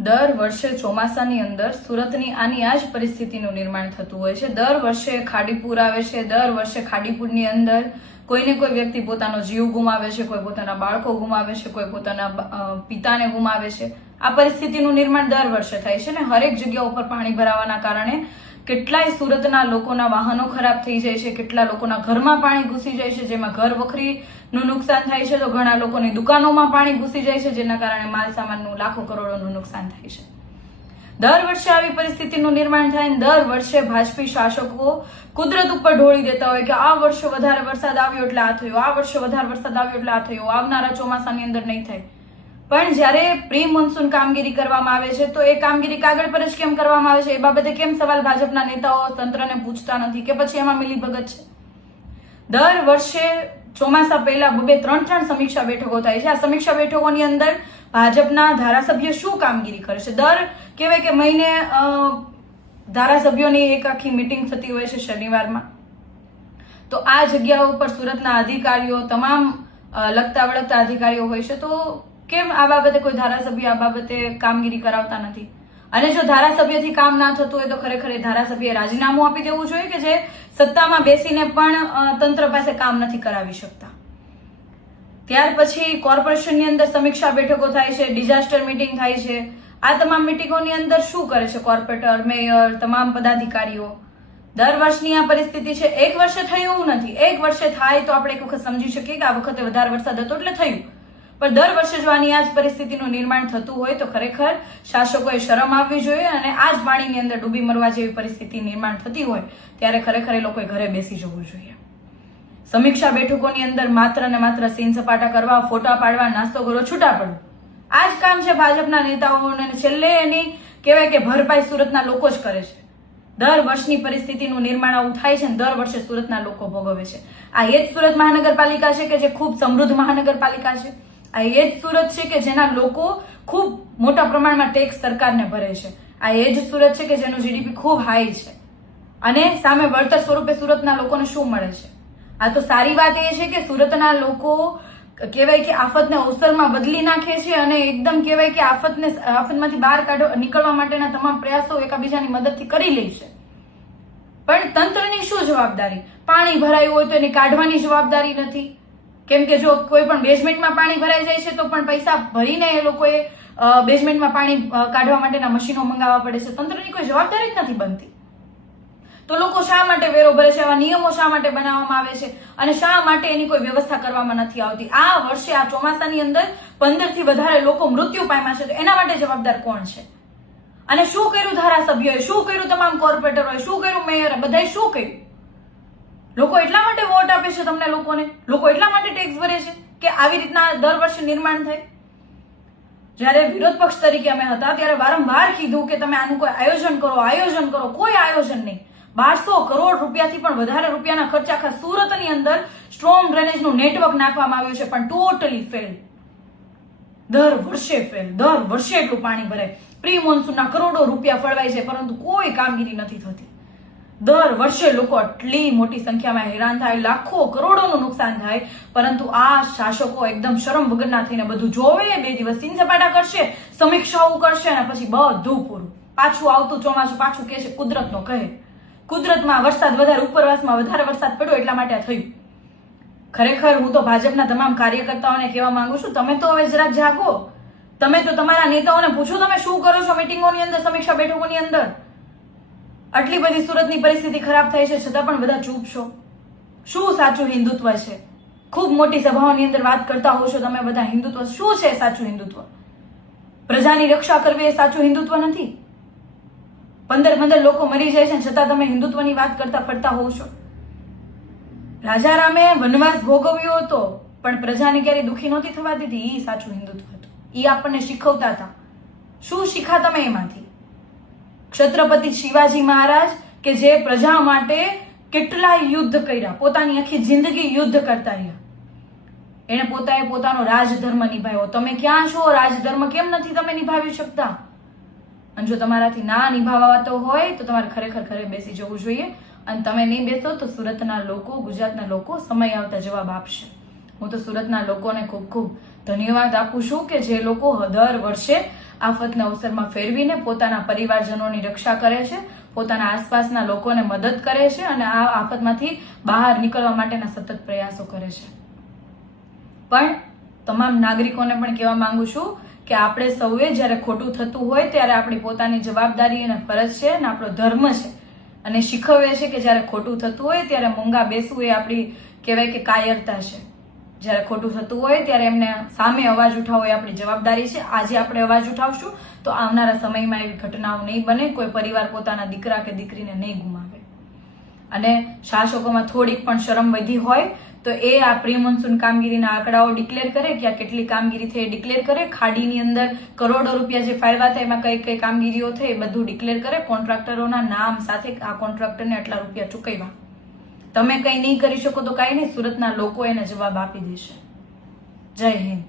દર વર્ષે ચોમાસાની અંદર સુરતની આની આ જ પરિસ્થિતિનું નિર્માણ થતું હોય છે। દર વર્ષે ખાડીપુર આવે છે, દર વર્ષે ખાડીપુરની અંદર કોઈને કોઈ વ્યક્તિ પોતાનો જીવ ગુમાવે છે, કોઈ પોતાના બાળકો ગુમાવે છે, કોઈ પોતાના પિતાને ગુમાવે છે। આ પરિસ્થિતિનું નિર્માણ દર વર્ષે થાય છે ને હરેક જગ્યા ઉપર પાણી ભરાવાના કારણે કેટલાય સુરતના લોકોના વાહનો ખરાબ થઈ જાય છે, કેટલા લોકોના ઘરમાં પાણી ઘૂસી જાય છે, જેમાં ઘર વખરીનું નુકસાન થાય છે, તો ઘણા લોકોની દુકાનોમાં પાણી ઘૂસી જાય છે, જેના કારણે માલ સામાનનું લાખો કરોડોનું નુકસાન થાય છે। દર વર્ષે આવી પરિસ્થિતિનું નિર્માણ થાય, દર વર્ષે ભાજપી શાસકો કુદરત ઉપર ઢોળી દેતા હોય કે આ વર્ષે વધારે વરસાદ આવ્યો એટલે આ થયું, આ વર્ષે વધારે વરસાદ આવ્યો એટલે આ થયું, આવનારા ચોમાસાની અંદર નહીં થાય। પણ જ્યારે પ્રી મોન્સૂન કામગીરી કરવામાં આવે છે તો એ કામગીરી કાગળ પર જ કેમ કરવામાં આવે છે, એ બાબતે કેમ સવાલ ભાજપના નેતાઓ તંત્રને પૂછતા નથી કે પછી એમાં મિલીભગત છે? દર વર્ષે ચોમાસા પહેલા 2-3 સમીક્ષા બેઠકો થાય છે। આ સમીક્ષા બેઠકોની અંદર ભાજપના ધારાસભ્ય શું કામગીરી કરે છે? દર કહેવાય કે મહિને ધારાસભ્યોની એક આખી મીટિંગ થતી હોય છે શનિવારમાં। તો આ જગ્યાઓ ઉપર સુરતના અધિકારીઓ, તમામ લગતા વળગતા અધિકારીઓ હોય છે, તો કેમ આ બાબતે કોઈ ધારાસભ્ય આ બાબતે કામગીરી કરાવતા નથી? અને જો ધારાસભ્યથી કામ ના થતું હોય તો ખરેખર એ ધારાસભ્યએ રાજીનામું આપી દેવું જોઈએ કે જે સત્તામાં બેસીને પણ તંત્ર પાસે કામ નથી કરાવી શકતા। ત્યાર પછી કોર્પોરેશનની અંદર સમીક્ષા બેઠકો થાય છે, ડિઝાસ્ટર મીટિંગ થાય છે। આ તમામ મીટિંગોની અંદર શું કરે છે કોર્પોરેટર, મેયર, તમામ પદાધિકારીઓ? દર વર્ષની આ પરિસ્થિતિ છે। એક વર્ષે થયું એવું નથી, એક વર્ષે થાય તો આપણે એક વખત સમજી શકીએ કે આ વખતે વધારે વરસાદ હતો એટલે થયું, પણ દર વર્ષે જો આની આ જ પરિસ્થિતિનું નિર્માણ થતું હોય તો ખરેખર શાસકોએ શરમ આવવી જોઈએ અને આ જ પાણીની અંદર ડૂબી મરવા જેવી પરિસ્થિતિ નિર્માણ થતી હોય ત્યારે ખરેખર એ લોકોએ ઘરે બેસી જવું જોઈએ। સમીક્ષા બેઠકોની અંદર માત્ર ને માત્ર સીન સપાટા કરવા, ફોટા પાડવા, નાસ્તો કરો, છૂટા પડવું, આ જ કામ છે ભાજપના નેતાઓને। છેલ્લે એની કહેવાય કે ભરપાઈ સુરતના લોકો જ કરે છે। દર વર્ષની પરિસ્થિતિનું નિર્માણ આવું થાય છે અને દર વર્ષે સુરતના લોકો ભોગવે છે। આ એ જ સુરત મહાનગરપાલિકા છે કે જે ખૂબ સમૃદ્ધ મહાનગરપાલિકા છે। આ એ જ સુરત છે કે જેના લોકો ખૂબ મોટા પ્રમાણમાં ટેક્સ સરકારને ભરે છે। આ એ જ સુરત છે કે જેનું જીડીપી ખૂબ હાઈ છે અને સામે વળતર સ્વરૂપે સુરતના લોકોને શું મળે છે? આ તો સારી વાત એ છે કે સુરતના લોકો કહેવાય કે આફતને અવસરમાં બદલી નાખે છે અને એકદમ કહેવાય કે આફતમાંથી બહાર નીકળવા માટેના તમામ પ્રયાસો એકાબીજાની મદદથી કરી લે છે। પણ તંત્રની શું જવાબદારી? પાણી ભરાયું હોય તો એની કાઢવાની જવાબદારી નથી, કેમ કે જો કોઈ પણ બેઝમેન્ટમાં પાણી ભરાઈ જાય છે તો પણ પૈસા ભરીને એ લોકોએ બેઝમેન્ટમાં પાણી કાઢવા માટેના મશીનો મંગાવવા પડે છે। તંત્રની કોઈ જવાબદારી જ નથી બનતી, તો લોકો શા માટે વેરો ભરે છે? આવા નિયમો શા માટે બનાવવામાં આવે છે અને શા માટે એની કોઈ વ્યવસ્થા કરવામાં નથી આવતી? આ વર્ષે આ ચોમાસાની અંદર 15 થી વધારે લોકો મૃત્યુ પામ્યા છે, તો એના માટે જવાબદાર કોણ છે? અને શું કર્યું ધારાસભ્યોએ, શું કર્યું તમામ કોર્પોરેટરોએ, શું કર્યું મેયરે, બધાએ શું કર્યું? લોકો એટલા માટે વોટ આપે છે તમને, લોકો એટલા માટે ટેક્સ ભરે છે કે આવી રીતના દર વર્ષે નિર્માણ થાય? જયારે વિરોધ પક્ષ તરીકે અમે હતા ત્યારે વારંવાર કીધું કે તમે આનું કોઈ આયોજન કરો, કોઈ આયોજન નહીં। 1200 કરોડ રૂપિયાથી પણ વધારે રૂપિયાના ખર્ચ આખા સુરતની અંદર સ્ટ્રોંગ ડ્રેનેજનું નેટવર્ક નાખવામાં આવ્યું છે, પણ ટોટલી ફેલ। દર વર્ષે એટલું પાણી ભરાય, પ્રી મોન્સૂનના કરોડો રૂપિયા ફળવાય છે, પરંતુ કોઈ કામગીરી નથી થતી। દર વર્ષે લોકો આટલી મોટી સંખ્યામાં હેરાન થાય, લાખો કરોડોનું નુકસાન થાય, પરંતુ આ શાસકો એકદમ શરમ વગરના થઈને બધું જોવે, 2 દિવસ સીન સપાટા કરશે, સમીક્ષાઓ કરશે અને પછી બધું પૂરું। પાછું આવતું ચોમાસું પાછું કહે છે કુદરતનો કહે, કુદરતમાં વરસાદ વધારે, ઉપરવાસમાં વધારે વરસાદ પડ્યો એટલા માટે આ થયું। ખરેખર હું તો ભાજપના તમામ કાર્યકર્તાઓને કહેવા માંગુ છું, તમે તો હવે જરાક જાગો, તમે તો તમારા નેતાઓને પૂછો તમે શું કરો છો મીટિંગોની અંદર, સમીક્ષા બેઠકોની અંદર? આટલી બધી સુરતની પરિસ્થિતિ ખરાબ થાય છે છતાં પણ બધા ચૂપ છો। શું સાચું હિન્દુત્વ છે? ખૂબ મોટી સભાઓની અંદર વાત કરતા હોવ છો તમે બધા હિન્દુત્વ, શું છે સાચું હિન્દુત્વ? પ્રજાની રક્ષા કરવી એ સાચું હિન્દુત્વ નથી। 15 લોકો મરી જાય છે છતાં તમે હિન્દુત્વની વાત કરતા ફરતા હોવ છો। રાજારામે વનવાસ ભોગવ્યો હતો પણ પ્રજાને ક્યારેય દુઃખી નહોતી થવા દીધી, એ સાચું હિન્દુત્વ હતું, એ આપણને શીખવતા હતા। શું શીખા તમે એમાંથી? છત્રપતિ શિવાજી મહારાજ કે જે પ્રજા માટે કેટલાય યુદ્ધ કર્યા, પોતાની આખી જિંદગી યુદ્ધ કરતા રહ્યા, એને પોતાનો રાજધર્મ નિભાવ્યો। તમે ક્યાં છો? રાજધર્મ કેમ નથી તમે નિભાવી શકતા? અને જો તમારાથી ના નિભાવાતો હોય તો તમારે ખરેખર ઘરે બેસી જવું જોઈએ, અને તમે નહીં બેસો તો સુરતના લોકો, ગુજરાતના લોકો સમય આવતા જવાબ આપશે। હું તો સુરતના લોકોને ખૂબ ખૂબ ધન્યવાદ આપું છું કે જે લોકો દર વર્ષે આફતને અવસરમાં ફેરવીને પોતાના પરિવારજનોની રક્ષા કરે છે, પોતાના આસપાસના લોકોને મદદ કરે છે અને આ આફતમાંથી બહાર નીકળવા માટેના સતત પ્રયાસો કરે છે. પણ તમામ નાગરિકોને પણ કહેવા માંગુ છું કે આપણે સૌએ જ્યારે ખોટું થતું હોય ત્યારે આપણી પોતાની જવાબદારી અને ફરજ છે અને આપણો ધર્મ છે અને શીખવે છે કે જ્યારે ખોટું થતું હોય ત્યારે મૂંગા બેસવું એ આપણી કહેવાય કે કાયરતા છે. જ્યારે ખોટું થતું હોય ત્યારે એમને સામે અવાજ ઉઠાવવો એ આપણી જવાબદારી છે. આજે આપણે અવાજ ઉઠાવશું તો આવનારા સમયમાં એવી ઘટનાઓ નહીં બને, કોઈ પરિવાર પોતાના દીકરા કે દીકરીને નહીં ગુમાવે. અને શાસકોમાં થોડીક પણ શરમ વધી હોય તો એ આ પ્રી મોન્સૂન કામગીરીના આંકડાઓ ડિક્લેર કરે કે આ કેટલી કામગીરી થઈ ડિક્લેર કરે, ખાડીની અંદર કરોડો રૂપિયા જે ફાળવ્યા હતા એમાં કઈ કઈ કામગીરીઓ થઈ એ બધું ડિક્લેર કરે, કોન્ટ્રાક્ટરોના નામ સાથે આ કોન્ટ્રાક્ટરને આટલા રૂપિયા ચૂકવ્યા. તમે કઈ નહીં કરી શકો તો કઈ નહીં, સુરતના લોકો એને જવાબ આપી દેશે. જય હિન્દ.